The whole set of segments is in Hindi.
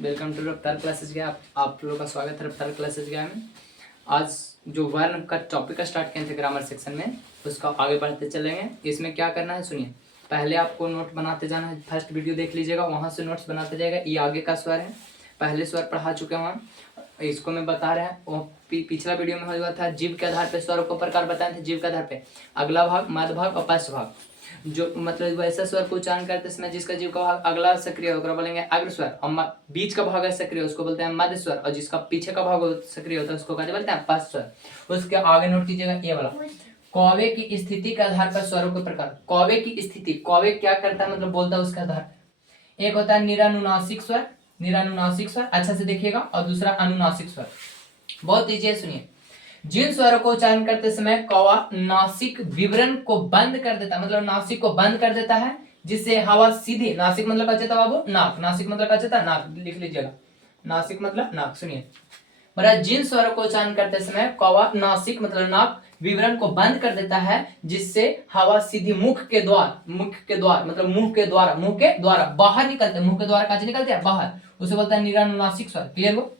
वेलकम टू रफ्तार क्लासेस गया। आप लोगों का स्वागत है रफ्तार क्लासेस गया में। आज जो वर्ण का टॉपिक स्टार्ट किए थे ग्रामर सेक्शन में, उसका आगे बढ़ते चलेंगे। इसमें क्या करना है सुनिए। पहले आपको नोट बनाते जाना है, फर्स्ट वीडियो देख लीजिएगा, वहाँ से नोट्स बनाते जाएगा। ये आगे का स्वर है, पहले स्वर पढ़ा चुके हैं हम, इसको मैं बता रहे हैं। वो पिछला वीडियो में हुआ था जीव के आधार पर स्वरों को प्रकार बताए थे। जीव के आधार पर अगला भाग, मध्य भाग और पश्च भाग। जो मतलब वैसा स्वर को उच्चारण करते समय जिसका जीव का भाग अगला सक्रिय होगा बोलेंगे अग्र स्वर, और बीच का भाग है सक्रिय उसको बोलते हैं मध्य स्वर, और जिसका पीछे का भाग सक्रिय होता है उसको क्या बोलते हैं पश्च स्वर। उसके आगे नोट कीजिएगा ये वाला, कौवे की स्थिति के आधार पर स्वरों के प्रकार। कौवे की स्थिति, कौवे क्या करता है मतलब बोलता है उसके आधार पर। एक होता है निरानुनासिक स्वर, निरानुनासिक स्वर अच्छा से देखिएगा, और दूसरा अनुनासिक स्वर। बहुत ईजी है, सुनिए। जिन स्वरों को उच्चारण करते समय कौवा नासिक विवरण को बंद कर देता है, मतलब नासिक को बंद कर देता है, जिससे हवा सीधे, नासिक मतलब क्या चलता बाबू नाक, नासिक मतलब क्या चलता नाक, लिख लीजिएगा नासिक मतलब नाक। सुनिए बड़ा, जिन स्वरों को उच्चारण करते समय कौवा नासिक मतलब नाक विवरण को बंद कर देता है, जिससे हवा सीधी मुख के द्वार, मुख के द्वार मतलब मुंह के द्वारा, मुंह के द्वारा बाहर निकलते, मुंह के द्वारा कहां निकलते हैं बाहर, उसे बोलता है निरानुनासिक स्वर। क्लियर हो।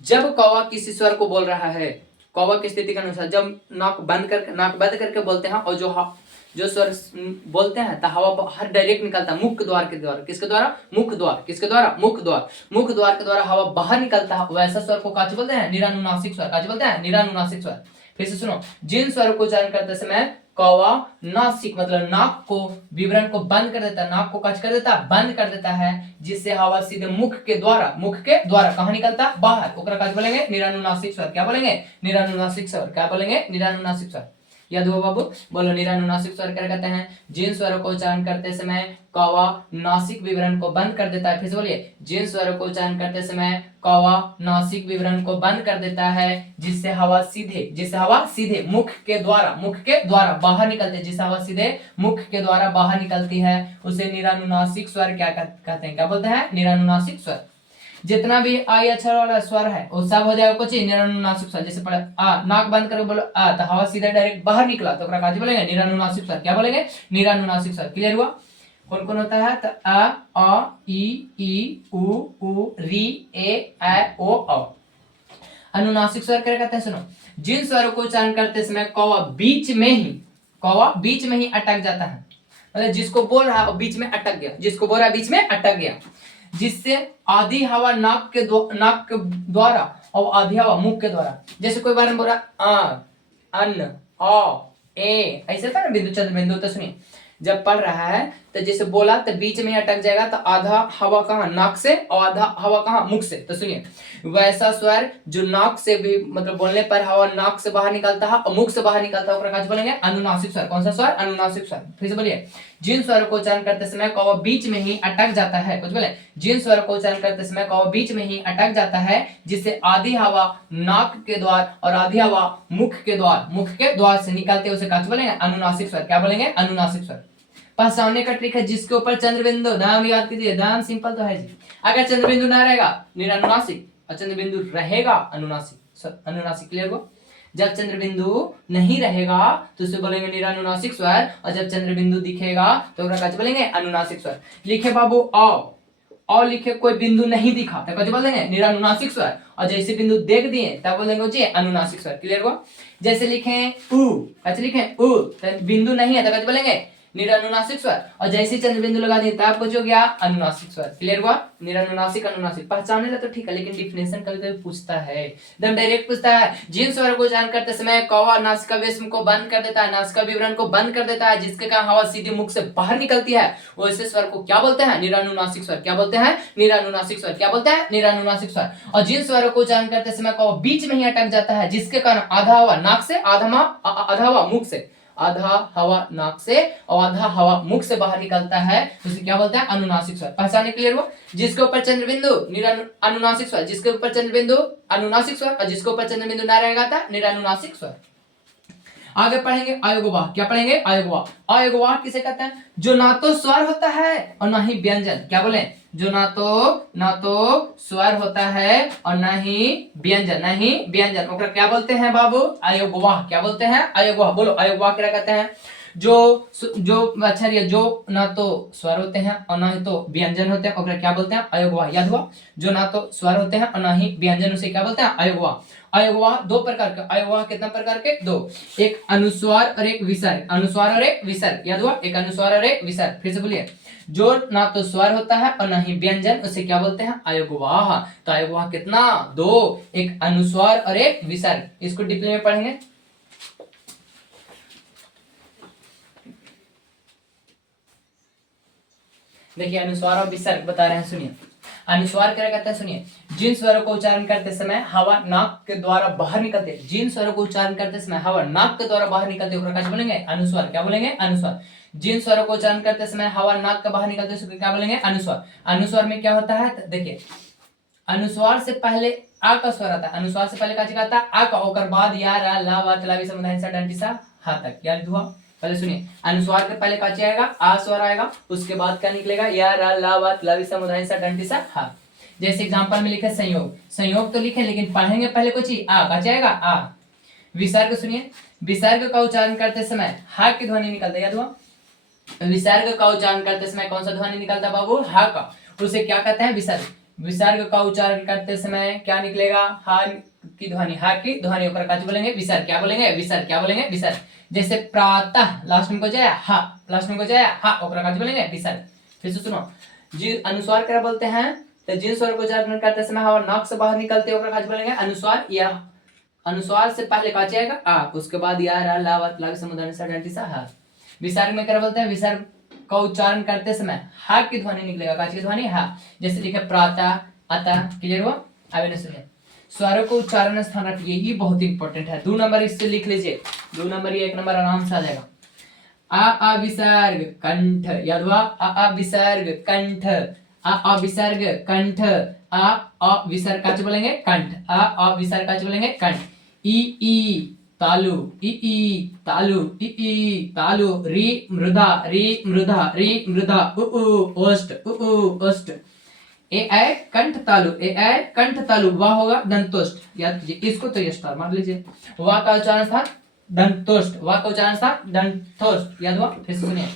जब कौवा किसी स्वर को बोल रहा है, कौवा की स्थिति के अनुसार जब नाक बंद करके बोलते हैं, और जो स्वर बोलते हैं तो हवा बाहर डायरेक्ट निकलता है मुख द्वार के द्वारा। किसके द्वारा? मुख द्वार। किसके द्वारा? मुख द्वार। मुख द्वार के द्वारा हवा बाहर निकलता है, वैसा स्वर को क्या बोलते हैं? निरानुनासिक स्वर। क्या बोलते हैं? निरानुनासिक स्वर। फिर से सुनो, जिन स्वर को उच्चारण करते समय कौवा नासिक मतलब नाक को विवरण को बंद कर देता है, नाक को कच कर देता है, बंद कर देता है, जिससे हवा सीधे मुख के द्वारा कहां निकलता? बाहर। ओकरा क्या बोलेंगे? निरानुनासिक स्वर। क्या बोलेंगे? निरानुनासिक स्वर। क्या बोलेंगे? निरानुनासिक स्वर। याद हो बाबू? बोलो निरानुनासिक स्वर क्या कहते हैं? जिन स्वरों को उच्चारण करते समय कौवा नासिक विवरण को बंद कर देता है। फिर से बोलिए, जिन स्वरों को उच्चारण करते समय कौवा नासिक विवरण को बंद कर देता है, जिससे हवा सीधे मुख के द्वारा बाहर निकलती है, जिससे हवा सीधे मुख के द्वारा बाहर निकलती है, उसे निरानुनासिक स्वर क्या कहते हैं? क्या बोलते हैं? निरानुनासिक स्वर। जितना भी आई अक्षर वाला स्वर है वो सब हो जाएगा कुछ निरानुनासिक स्वर। जैसे पढ़ा आ, नाक बंद करके बोलो आ, तो हवा सीधा डायरेक्ट बाहर निकला तो क्या बोलेंगे? निरानुनासिक स्वर। क्या बोलेंगे? निरानुनासिक स्वर। क्लियर हुआ? कौन कौन होता है? तो अ ई उ री ए ओ औ। अनुनासिक स्वर क्या कहते हैं? सुनो, जिन स्वरों को उच्चारण करते समय कौवा बीच में ही अटक जाता है, मतलब जिसको बोल रहा है बीच में अटक गया, जिसको बोल रहा है बीच में अटक गया, जिससे आधी हवा नाक के द्वारा और आधी हवा मुख के द्वारा। जैसे कोई बार बोल रहा अन्न ए, ऐसे था ना बिंदु चंद्र बिंदु। तो सुनिए, जब पढ़ रहा है तो जैसे बोला तो बीच में अटक जाएगा, तो आधा हवा कहाँ? नाक से, और आधा हवा कहाँ? मुख से। तो सुनिए, वैसा स्वर जो नाक से भी मतलब बोलने पर हवा नाक से बाहर निकलता है और मुख से बाहर निकलता है, क्या बोलेंगे? अनुनासिक स्वर। कौन सा स्वर? अनुनासिक स्वर। फिर से बोलिए, जिन स्वर को उच्चारण करते समय कौवा बीच में ही अटक जाता है, कुछ बोले, जिन स्वर को उच्चारण करते समय कौवा बीच में ही अटक जाता है, जिससे आधी हवा नाक के द्वार और आधी हवा मुख के द्वार से निकलते, उसे क्या बोलेंगे? अनुनासिक स्वर। क्या बोलेंगे? अनुनासिक स्वर। पहचानने का ट्रिक है, जिसके ऊपर चंद्रबिंदु, नाम याद कीजिए, नाम सिंपल तो है जी। अगर चंद्रबिंदु ना रहेगा निरानुनासिक, और चंद्रबिंदु रहेगा अनुनासिक। क्लियर हो? जब चंद्रबिंदु नहीं रहेगा तो उसे बोलेंगे निरानुनासिक स्वर, और जब चंद्रबिंदु दिखेगा तो क्या बोलेंगे? अनुनासिक स्वर। लिखे बाबू और लिखे कोई बिंदु नहीं दिखा तो क्या बोलेंगे? निरानुनासिक स्वर, और जैसे बिंदु देख दिए तब बोलेंगे जी अनुनासिक स्वर। क्लियर हुआ? जैसे लिखे उ, तो बिंदु नहीं है तो क्या बोलेंगे? निरानुनासिक स्वर, और जैसे चंद्र बिंदु लगा दिए तब कुछ हो गया अनुनासिक स्वर। क्लियर हुआ? निरानुनासिक अनुनासिक पहचानने लगा तो ठीक है, लेकिन डिफिनेशन कभी कभी पूछता है, एकदम डायरेक्ट पूछता है। जिन स्वर को उच्चारण करते समय कौवा नासिका वेश्म को बंद कर देता है, नासिका विवरण को बंद कर देता है, जिसके कारण हवा सीधे मुख से बाहर निकलती है, वैसे स्वर को क्या बोलते हैं? निरानुनासिक स्वर। क्या बोलते हैं? निरानुनासिक स्वर। क्या बोलते हैं? निरानुनासिक स्वर। और जिन स्वरों को उच्चारण करते समय कौवा बीच में ही अटक जाता है, जिसके कारण आधा हवा नाक से, आधा हवा मुख से, आधा हवा नाक से और आधा हवा मुख से बाहर निकलता है, उसे क्या बोलते हैं? अनुनासिक स्वर। पहचाने? क्लियर हुआ? जिसके ऊपर चंद्रबिंदु अनुनासिक स्वर, जिसके ऊपर चंद्रबिंदु अनुनासिक स्वर, और जिसके ऊपर चंद्रबिंदु ना रहेगा था निरानुनासिक स्वर। आगे पढ़ेंगे अयोगवाह। क्या पढ़ेंगे? अयोगवाह। अयोगवाह किसे कहते हैं? जो ना तो स्वर होता है और ना ही व्यंजन। क्या बोले? जो ना तो स्वर होता है और ना ही व्यंजन। ओकरा क्या बोलते हैं बाबू? अयोगवाह। क्या बोलते हैं? अयोगवाह। बोलो अयोगवाह क्या कहते हैं? जो अच्छा रही जो ना तो स्वर होते हैं और ना ही तो व्यंजन होते हैं, और क्या बोलते हैं? अयोगवाह। याद हुआ? जो ना तो स्वर होते हैं और ना ही व्यंजन, उसे क्या बोलते हैं? अयोगवाह। अयोगवाह दो प्रकार के। अयोगवाह कितना प्रकार के? दो। एक अनुस्वार और एक विसर्ग। अनुस्वार और एक विसर्ग। याद हुआ? एक अनुस्वार और एक विसर्ग। फिर से बोलिए। जो ना तो स्वर होता है और ना ही व्यंजन, उसे क्या बोलते हैं? अयोगवाह। तो अयोगवाह कितना? दो। एक अनुस्वार और एक विसर्ग। इसको डिटेल में पढ़ेंगे। देखिए अनुस्वार और विसर्ग बता रहे हैं, सुनिए। अनुस्वार क्या कहते हैं? सुनिए, जिन स्वरों को उच्चारण करते समय हवा नाक के द्वारा बाहर निकलते, जिन स्वरों को उच्चारण करते समय हवा नाक के द्वारा बाहर निकलते प्रकाश बोलेंगे अनुस्वार। क्या बोलेंगे? अनुस्वार। जिन स्वरों को उच्चारण करते समय हवा नाक के बाहर निकलते उसको क्या बोलेंगे? अनुस्वार। अनुस्वार में क्या होता है? देखिए, अनुस्वार से पहले आ का स्वर आता है। अनुस्वार से पहले का चीज आता है आ का, और बाद या रा ला वा तला भी समुदाय सा डंटी सा हा तक। याद हुआ? पहले सुनिए, अनुस्वार के पहले का आएगा? आ स्वर आएगा। उसके बाद क्या निकलेगा? या रा ला वा तला भी समुदाय सा डंटी सा हा। जैसे एग्जांपल में लिखे संयोग। संयोग तो लिखे, लेकिन पढ़ेंगे पहले कुछ ही आ का आएगा आ। विसर्ग सुनिए, विसर्ग का उच्चारण करते समय हा की ध्वनि निकलता है। याद हुआ? विसर्ग का उच्चारण करते समय कौन सा ध्वनि निकलता बाबू? हा का। उसे क्या कहते हैं? विसर्ग। विसर्ग का उच्चारण करते समय क्या निकलेगा? हा की ध्वनि। हा की ध्वनि ऊपर का बोलेंगे विसर्ग। क्या बोलेंगे? विसर्ग। क्या बोलेंगे? विसर्ग। जैसे प्रातः लास्ट में को जाए हा, लास्ट में को जाए हा, ऊपर का बोलेंगे विसर्ग। फिर से सुनो, जी अनुस्वार क्या बोलते हैं? तो जिन स्वर को उच्चारण करते समय हवा नाक से बाहर निकलते ऊपर का बोलेंगे अनुस्वार। या अनुस्वार से पहले का आएगा आ, उसके बाद या रा ला वा तला समुदाय सा डंटी सा हा। विसर्ग में क्या बोलते हैं? विसर्ग का उच्चारण करते समय हा की ध्वनि निकलेगा। का ध्वनि? हा। जैसे लिखे प्रातः, अतः। क्लियर हुआ? अब इन्हें सुनिए, स्वरों को उच्चारण स्थान रखिए, ये बहुत इंपॉर्टेंट है। 2 नंबर इससे लिख लीजिए। 2 नंबर, ये 1 नंबर आराम से आ जाएगा। आ विसर्ग कंठ। याद हुआ? आ विसर्ग कंठ। आ विसर्ग कंठ। आ विसर्ग का बोलेंगे कंठ। आ विसर्ग का बोलेंगे कंठ। ई तालु। ई तालु। ई तालु। री मृदा। री मृदा। री मृदा। उ ओष्ट। ओष्ट। ए आय कंठ तालु। ए आय कंठ तालु। वाह होगा दंतोष्ट। याद कीजिए इसको, तो ये स्टार मार लीजिए। वाह का उच्चारण था दंतोष्ट। वाह का उच्चारण था दंतोष्ट। याद हुआ? फिर सुनिए,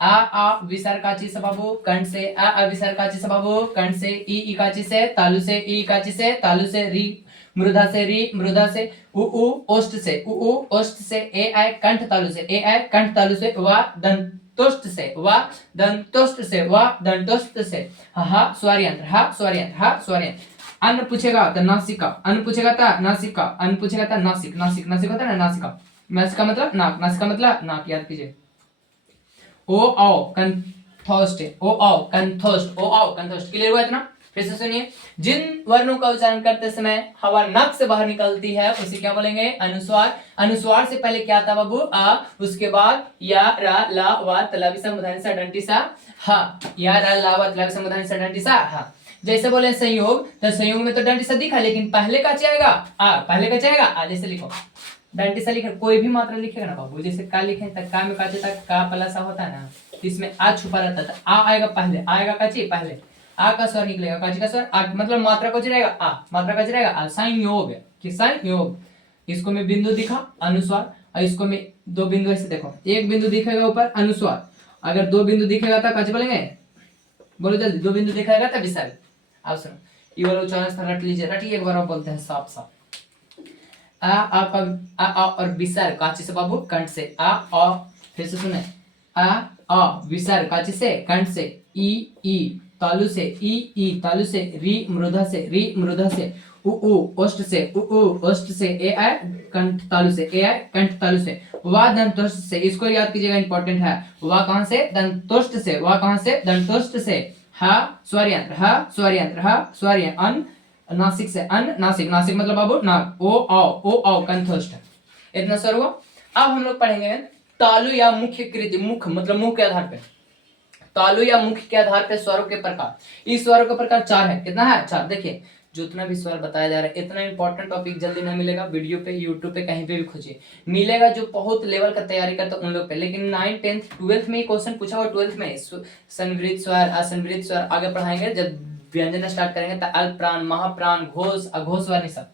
आ विसर्ग काची से बाबू कंठ से। आ विसर्ग काची से बाबू कंठ से। ई काची से तालु से। ई काची से तालु से। री मृदा से। री मृदा से। उ ओष्ट से। उ ओष्ट से। ए आय कंठ तालु से। ए आय कंठ तालु से। वाह दंतोष्ट से। वाह दंतोष्ट से। वाह दंतोष्ट से। हा स्वरयंत्र। हा स्वरयंत्र। हा स्वरयंत्र। अन्न पूछेगा तो नासिका। अन्न पूछेगा था नासिका। अन्न पूछेगा था नासिक। नासिक नासिक होता है ना नासिका। नासिका मतलब नाक। नासिका मतलब नाक। याद कीजिए। ओ आओ कंथोस्ट। ओ आओ कंथोस्ट। ओ आओ कंथोस्ट। क्लियर हुआ इतना? फिर से सुनिए, जिन वर्णों का उच्चारण करते समय हवा नाक से बाहर निकलती है उसे क्या बोलेंगे? अनुस्वार। अनुस्वार से पहले क्या था बाबू? आ। उसके बाद या रा ला वा तला भी समुदाय सा डंटी सा हा। या रा ला वा तला भी समुदाय सा डंटी सा हा। जैसे बोले संयोग, तो संयोग में तो डंटी सा दिखा, लेकिन पहले का आएगा आ। पहले का आएगा आ। जैसे लिखो डंटी सा लिखे, कोई भी मात्रा लिखेगा ना बाबू, जैसे का लिखे तक का में काचे तक का प्लस होता है ना, इसमें आ छुपा रहता था। आ आएगा पहले, आएगा काची पहले। आ का स्वर निकलेगा, काची का स्वर आ, मतलब मात्रा को रहेगा आ। मात्रा का रहेगा आ। संयोग कि संयोग। इसको में बिंदु दिखा अनुस्वार, और इसको में 2 बिंदु ऐसे देखो। एक बिंदु दिखेगा ऊपर अनुस्वार, अगर 2 बिंदु दिखेगा तो काची बोलेंगे? बोलो जल्दी। 2 बिंदु दिखाएगा तो विसर्ग। अब सुनो, ये वाला उच्चारण रट लीजिए। रटिए एक बार और बोलते हैं साफ साफ। आ और विसर्ग काची से बाबू? कंठ से। आ फिर से सुने, आ विसर्ग काची से? कंठ से। ई तालु से। ई तालु से। री मृदा से। री मृदा से। उ ओष्ट से। उ ओष्ट से। ए आय कंठ तालु से। ए आय कंठ तालु से। वा दंतोष्ट से। इसको याद कीजिएगा, इंपॉर्टेंट है। वा कहां से? दंतोष्ट से। वा कहां से? दंतोष्ट से। हा स्वरयंत्र। हा स्वरयंत्र। हा स्वरयंत्र। अन नासिक से। अन नासिक। नासिक मतलब बाबू नाक। ओ आओ कंठोष्ठ। इतना स्वर हुआ। अब हम लोग पढ़ेंगे तालु या मुख्य कृति। मुख मतलब मुख के आधार पे। तालु या मुख के आधार पे स्वरों के प्रकार। इस स्वरों के प्रकार 4 है। कितना है? 4। देखिए, जितना भी स्वर बताया जा रहा है, इतना इंपॉर्टेंट टॉपिक जल्दी नहीं मिलेगा। वीडियो पे, यूट्यूब पे, कहीं पे भी खोजिए, मिलेगा जो बहुत लेवल का तैयारी करता उन लोग पे। लेकिन 9, 10, 12th में क्वेश्चन पूछा हुआ। 12th में संवृत स्वर, असंवृत स्वर आगे पढ़ाएंगे। जब व्यंजन स्टार्ट करेंगे तो अल्प प्राण, महाप्राण, घोष, अघोष वाले सब।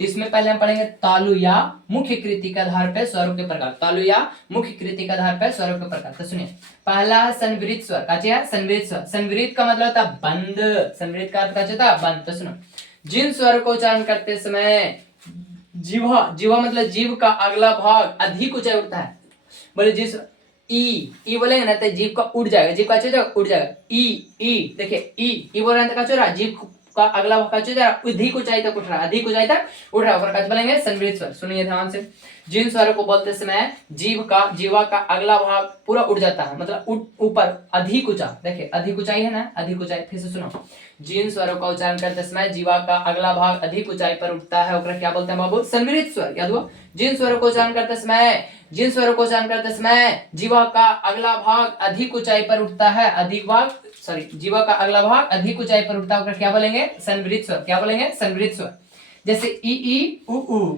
तो इसमें पहले हम पढ़ेंगे तालु या मुख्य कृति के आधार पर स्वरों के प्रकार। तालु या मुख्य कृति के आधार पर स्वरों के प्रकार। तो सुनिए, पहला है संवृत स्वर। क्या है? संवृत स्वर। संवृत का मतलब होता है बंद। संवृत का अर्थ क्या होता है? बंद। तो सुनो, जिन स्वर को उच्चारण करते समय जीवा, जीवा मतलब जीव का अगला भाग अधिक ऊंचाई उठता है। बोले जिस ई बोलेंगे ना तो जीव का उड़ जाएगा, जीव का चेहरा उड़ जाएगा। ई देखिए, ई बोल रहे हैं तो क्या रहा, जीव का अगला भाग का चेहरा अधिक ऊंचाई तक उठ रहा है, अधिक ऊंचाई तक उठ रहा है, ऊपर का बोलेंगे संवृत स्वर। सुनिए ध्यान से, जिन स्वरों को बोलते समय जीवा का अगला भाग पूरा उड़ जाता है, मतलब ऊपर अधिक ऊंचा। देखिए अधिक ऊंचाई है ना, अधिक ऊंचाई। फिर से सुनो, जिन स्वरों का उच्चारण करते समय जीवा का अगला भाग अधिक ऊंचाई पर उठता है, ओकरा क्या बोलते हैं बाबू? संवृत स्वर। याद हुआ? जिन स्वरों को उच्चारण करते समय जीवा का अगला भाग अधिक ऊंचाई पर उठता है, जीवा का अगला भाग अधिक ऊंचाई पर उठता है, ओकरा क्या बोलेंगे? संवृत स्वर। क्या बोलेंगे? संवृत स्वर। जैसे ई उ उ,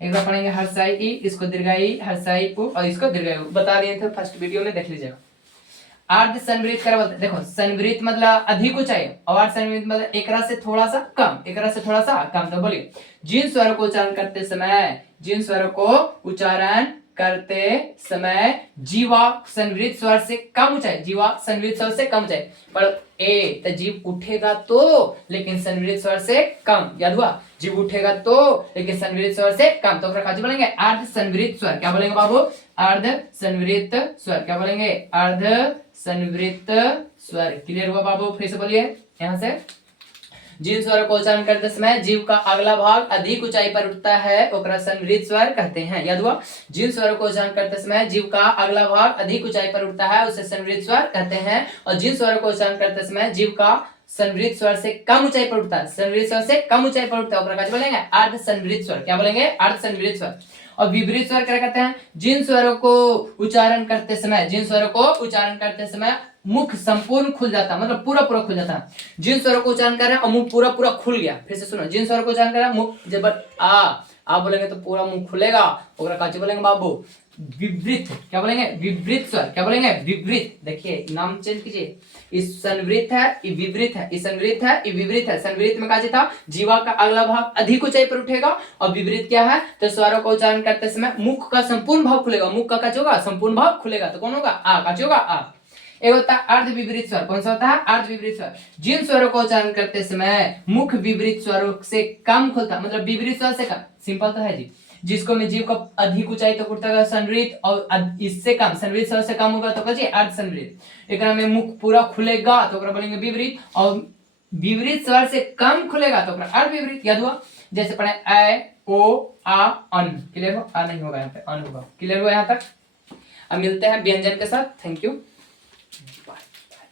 एक बार पढ़ेंगे हर्षाई ई, इसको दीर्घाई, हर्षाई उ और इसको दीर्घाई उ। बता दिए थे फर्स्ट वीडियो में, देख लीजिएगा। अर्ध संवृत कर बोलते, देखो संवृत मतलब अधिक ऊंचाई और अर्ध संवृत मतलब एकरा से थोड़ा सा कम, एकरा से थोड़ा सा कम। तो बोलिए, जिन स्वरों को उच्चारण करते समय जीवा संवृत स्वर से कम ऊंचाई, जीवा संवृत स्वर से कम ऊंचाई पर ए तो जीव उठेगा तो, लेकिन संवृत स्वर से कम। याद हुआ? जीव उठेगा तो लेकिन संवृत स्वर से कम, तो प्रकार बोलेंगे अर्ध संवृत स्वर। क्या बोलेंगे बाबू? अर्ध संवृत स्वर। क्या बोलेंगे? अर्ध संवृत स्वर। क्लियर हुआ बाबू? फिर से बोलिए यहाँ से, जिन स्वरों को उच्चारण करते समय जीव का अगला भाग अधिक ऊंचाई पर उठता है, ओकरा संवृत स्वर कहते हैं। याद हुआ? जिन स्वरों को उच्चारण करते समय जीव का अगला भाग अधिक ऊंचाई पर उठता है, उसे संवृत स्वर कहते हैं। और जिन स्वरों को उच्चारण करते समय जीव का संवृत स्वर से कम ऊंचाई पर उठता है, संवृत स्वर से कम ऊंचाई पर उठता है, ओकरा बोलेंगे अर्ध संवृत स्वर। क्या बोलेंगे? अर्ध संवृत स्वर। और विपरीत स्वर क्या कहते हैं? जिन स्वरों को उच्चारण करते समय मुख संपूर्ण खुल जाता है, मतलब पूरा खुल जाता है। जिन स्वरों को उच्चारण कर रहे हैं और मुख पूरा खुल गया। फिर से सुनो, जिन स्वरों को उच्चारण कर रहे हैं मुख जब आ बोलेंगे तो पूरा मुंह खुलेगा, ओकरा काचे बोलेंगे बाबू? विवृत। क्या बोलेंगे? विवृत स्वर। क्या बोलेंगे? विवृत। देखिए नाम चेंज कीजिए, इस संवृत है, ये विवृत है, इस संवृत है, ये विवृत है। संवृत में काचे था, जीवा का अगला भाग अधिक ऊंचाई पर उठेगा, और विवृत क्या है? तो स्वरों को उच्चारण करते समय मुख का संपूर्ण भाग खुलेगा, मुख का काचे होगा? संपूर्ण भाग खुलेगा। तो कौन होगा? आ काचे होगा? आ। एक होता है अर्ध विपरीत स्वर। कौन सा होता है? अर्ध विपरीत स्वर। जिन स्वरों को उच्चारण करते समय मुख विपरीत स्वरों से कम खुलता, मतलब विपरीत स्वर से कम। सिंपल तो है जी, जिसको में जीव का अधिक ऊंचाई तक उठता है संवृत, और इससे कम संवृत स्वर से कम होगा तो कहिए अर्ध संवृत। एकरा में मुख पूरा खुलेगा तो ओकरा बोलेंगे विपरीत, और विपरीत स्वर से कम खुलेगा तो ओकरा अर्ध विपरीत। याद हुआ? जैसे पढ़े ए ओ आ अन। क्लियर हो? आ नहीं होगा यहाँ पे, अन होगा। क्लियर हुआ यहाँ तक? अब मिलते हैं व्यंजन के साथ। Thank you. Bye.